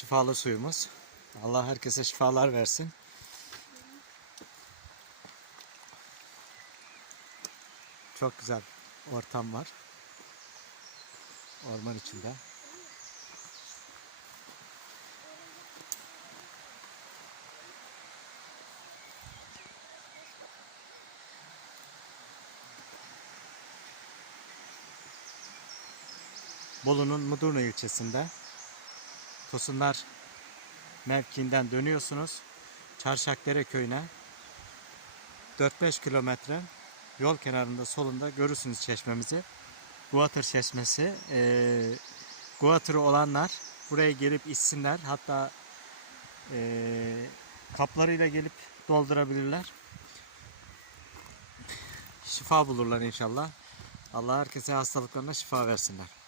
şifalı suyumuz. Allah herkese şifalar versin. Çok güzel ortam var. Orman içinde. Bolu'nun Mudurnu ilçesinde Tosunlar mevkiinden dönüyorsunuz. Çarşakdere köyüne 4-5 kilometre yol kenarında solunda görürsünüz çeşmemizi. Guatır çeşmesi. Ee, Guatır'ı olanlar buraya gelip içsinler. Hatta ee, kaplarıyla gelip doldurabilirler. Şifa bulurlar inşallah. Allah herkese hastalıklarına şifa versinler.